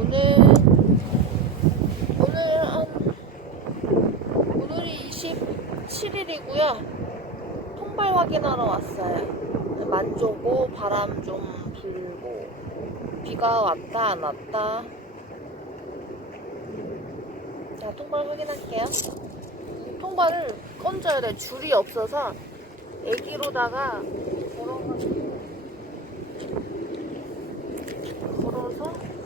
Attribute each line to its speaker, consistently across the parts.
Speaker 1: 오늘 오늘 한 오늘이 27일이고요. 통발 확인하러 왔어요. 만조고 바람 좀 불고 비가 왔다 안 왔다. 자 통발 확인할게요. 통발을 건져야 돼. 줄이 없어서 애기로다가 걸어가지고 걸어서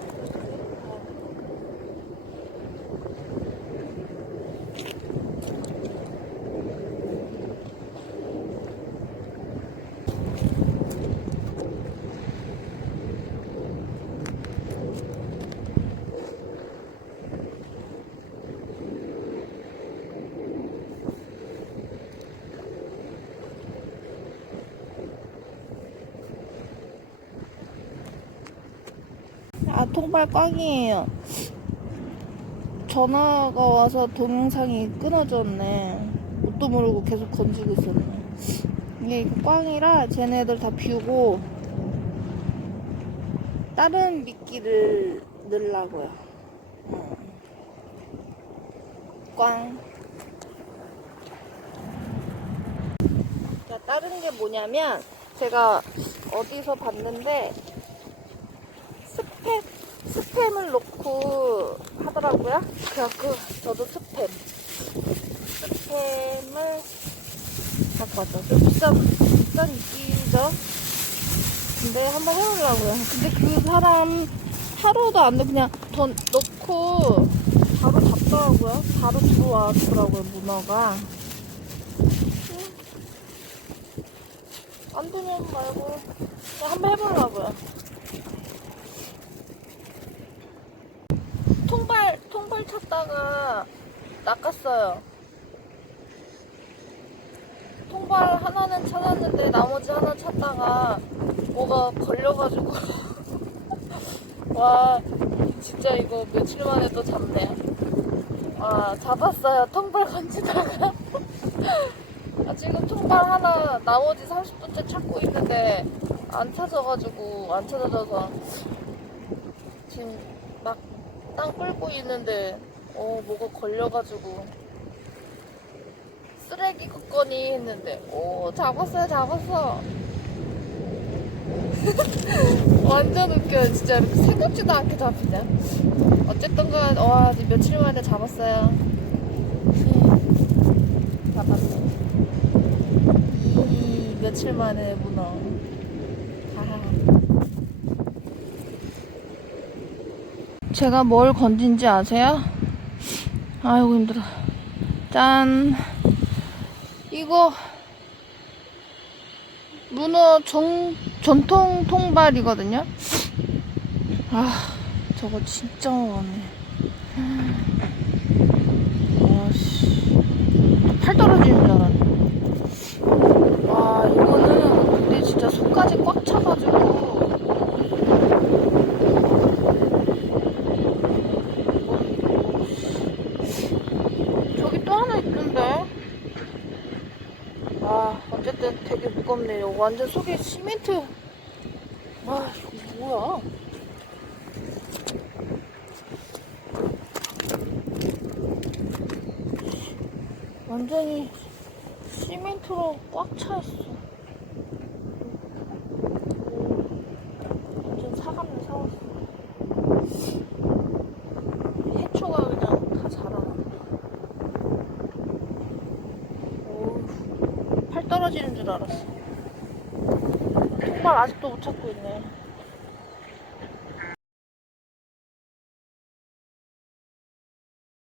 Speaker 1: 아 통발 꽝이에요. 전화가 와서 동영상이 끊어졌네. 뭣도 모르고 계속 건지고 있었네. 이게 꽝이라 쟤네들 다 비우고 다른 미끼를 넣으려고요. 어. 꽝. 자, 다른 게 뭐냐면 제가 어디서 봤는데 스팸을 넣고 하더라고요. 그래갖고 저도 스팸. 스팸을 갖고 왔죠. 좀 비싼, 비싼 이끼죠. 근데 한번 해보려고요. 근데 그 사람 하루도 안 돼. 그냥 더 넣고 바로 잡더라고요. 바로 들어와더라고요, 문어가. 음. 안 되면 말고 한번 해보려고요. 통발 찾다가 낚았어요. 통발 하나는 찾았는데 나머지 하나 찾다가 뭐가 걸려가지고 와 진짜 이거 며칠 만에 또 잡네. 와 잡았어요. 통발 건지다가 아, 지금 통발 하나 나머지 30분째 찾고 있는데 안 찾아가지고 안 찾아져서 지금 막땅 끓고 있는데 어 뭐가 걸려가지고. 쓰레기 걷거니 했는데. 오 잡았어요 잡았어. 완전 웃겨요 진짜. 이렇게 생각지도 않게 잡히냐? 어쨌든 간 와 며칠 만에 잡았어요. 음, 잡았어. 이 며칠 만에 문어. 제가 뭘 건진지 아세요? 아이고 힘들어. 짠. 이거 문어 정, 전통 통발이거든요. 아, 저거 진짜 먹었네. 아씨. 팔 떨어지는 줄 알았네. 와, 이거는 근데 진짜 속까지 꽉 차가지고. 저기 또 하나 있던데. 아, 어쨌든 되게 무겁네요. 완전 속에 시멘트. 아, 이거 뭐야? 완전히 시멘트로 꽉 차 있어. 오, 완전 사갔네, 사갔어. 해초가 그냥 다 자라났다. 떨어지는 줄 알았어. 정말 아직도 못 찾고 있네.